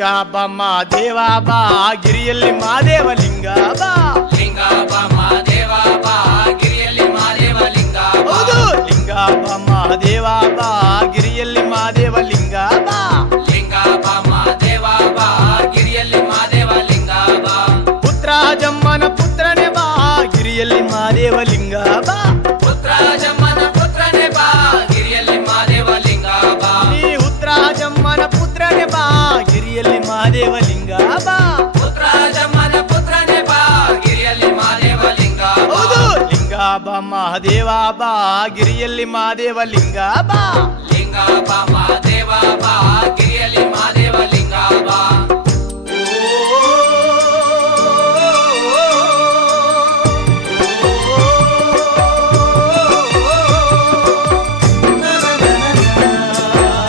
ಲಿಂಗಾಬ ಮಾದೇವಾಬ ಗಿರಿಯಲ್ಲಿ ಮಾದೇವ ಲಿಂಗಾಬ ಲಿಂಗಾಬ ಮಾದೇವಾಬ ಗಿರಿಯಲ್ಲಿ ಮಾದೇವ ಲಿಂಗಾಬ ಹೌದು ಲಿಂಗಾಬ ಮಾದೇವಾಬ ಗಿರಿಯಲ್ಲಿ ಮಾದೇವ ಲಿಂಗಾಬ ಲಿಂಗಾಬ ಮಾದೇವಾಬ ಗಿರಿಯಲ್ಲಿ ಮಾದೇವ ಲಿಂಗಾಬ ಪುತ್ರ ಜಮ್ಮನ ಪುತ್ರನೇ ಬಾ ಗಿರಿಯಲ್ಲಿ ಮಾದೇವ ಲಿಂಗಾಬ ಪುತ್ರ ಜಮ್ಮನ ಮಹಾದೇವಲಿಂಗ ಪುತ್ರ ಜಮ್ಮನ ಪುತ್ರನೇ ಬಾ. ಗಿರಿಯಲ್ಲಿ ಮಹಾದೇವಲಿಂಗ ಹೌದು. ಲಿಂಗ ಬಾ ಮಹಾದೇವ ಬಾ. ಗಿರಿಯಲ್ಲಿ ಮಹಾದೇವಲಿಂಗ ಬಾ. ಲಿಂಗ ಬಾ